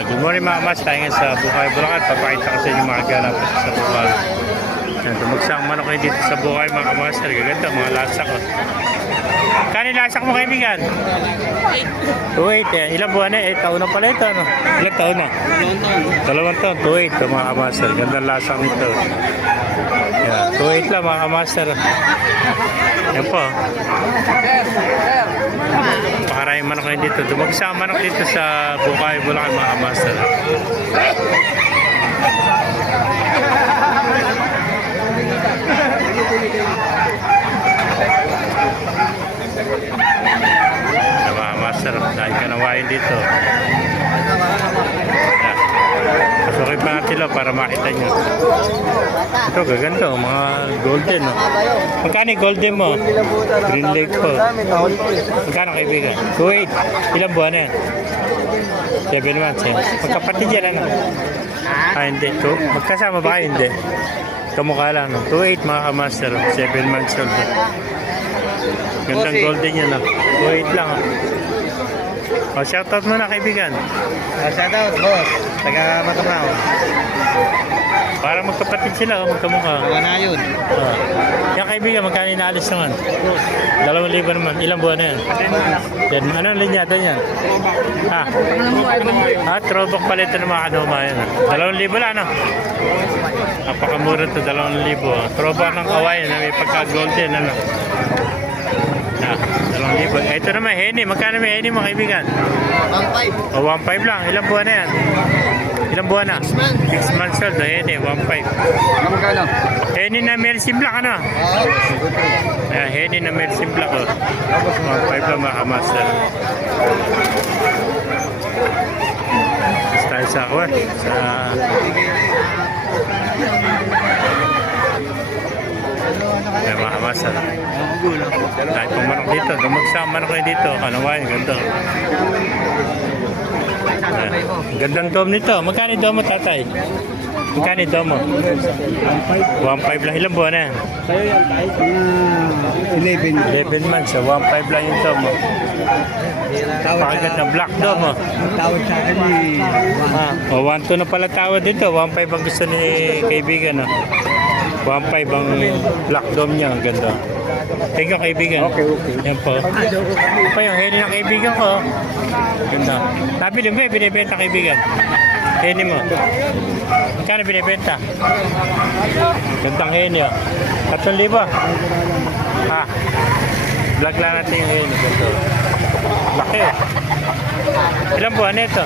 Good morning mga mas, tayo nga sa Bukay, Bulacan. Papakita ko sa inyo mga ganap sa Bukay. Tumagsang manok kayo dito sa Bukay mga mas. Gaganda mga lasak ko. Kanin lasak mo kaibigan? 2.8 yan. Ilang buwan na? 8 taon na pala ito. No? Ilang taon na? 2 taon. 2.8 ito mga kamaster. Ganda lasak nito. Yan. 2.8 lang mga kamaster. Yan po. Pakaraming manok kayo dito. Tumagsang manok dito sa Bukay, Bulacan mga kamaster. Mga master, dahil ka nawain dito. Pasukin pa natin lang para makita nyo. Ito gaganda, mga golden. No? Magkano yung golden mo? Green leg po. Magkano kaibigan? 2.8. Ilang buwan na yan? 7 months yan. Magkapatid yan ano? Hindi. Magkasama ba kayo? Hindi. Kamukha lang. No? 2.8 mga kamaster. 7 months old. Gandang golden yan. No? 2.8 lang. Oh, shoutout mo na kaibigan. Shoutout boss. Taga Matamao. Parang magkapatid sila. Magkamukha. Wala na yun. Yan kaibigan, magkano inaalis naman? 2,000 naman. Ilang buwan na yan? Yan. Anong linyata niyan? Throwback pala ito ng mga kanuma yan. 2,000 lang, no? Napakamura ito, 2,000. Throwback ng kawain na may pagka-golden, ano? 2,000. Ito naman, Henny. Magkano may Henny mo, kaibigan? 1.5. 1.5 lang. Ilang buwan na yan? Ilang buwan na? 6 months old. Henny, 1.5. Magkano? Henny na Mercy Black, ano? Henny na Mercy Black, oh. 1.5 lang, mga master. Tapos tayo sa ako, mga master. Tayo pong manok dito. Dumagsama manok kayo dito. Kanawain, ganda. Gandang dome nito. Magkano yung dome mo, tatay? Magkano yung dome mo? 1.5 lang. Ilang buwan na yan? Sa'yo yan, kahit 11 months. 1.5 lang yung dome mo. Pakagat na black dome mo. tawad sa akin ni 1.2 na pala tawad dito. 1.5 ang gusto ni kaibigan. 1.5 ang black dome niya. Ang ganda. Thank you kaibigan. Okay. Yan po. Ito yung henny ng kaibigan ko. Ganda. Nabili mo eh, binibenta kaibigan. Henny mo. Magkano binibenta? Gandang henny oh. 3,000. Vlog lang natin yung henny. Ganda. Laki. Ilang buwan na ito?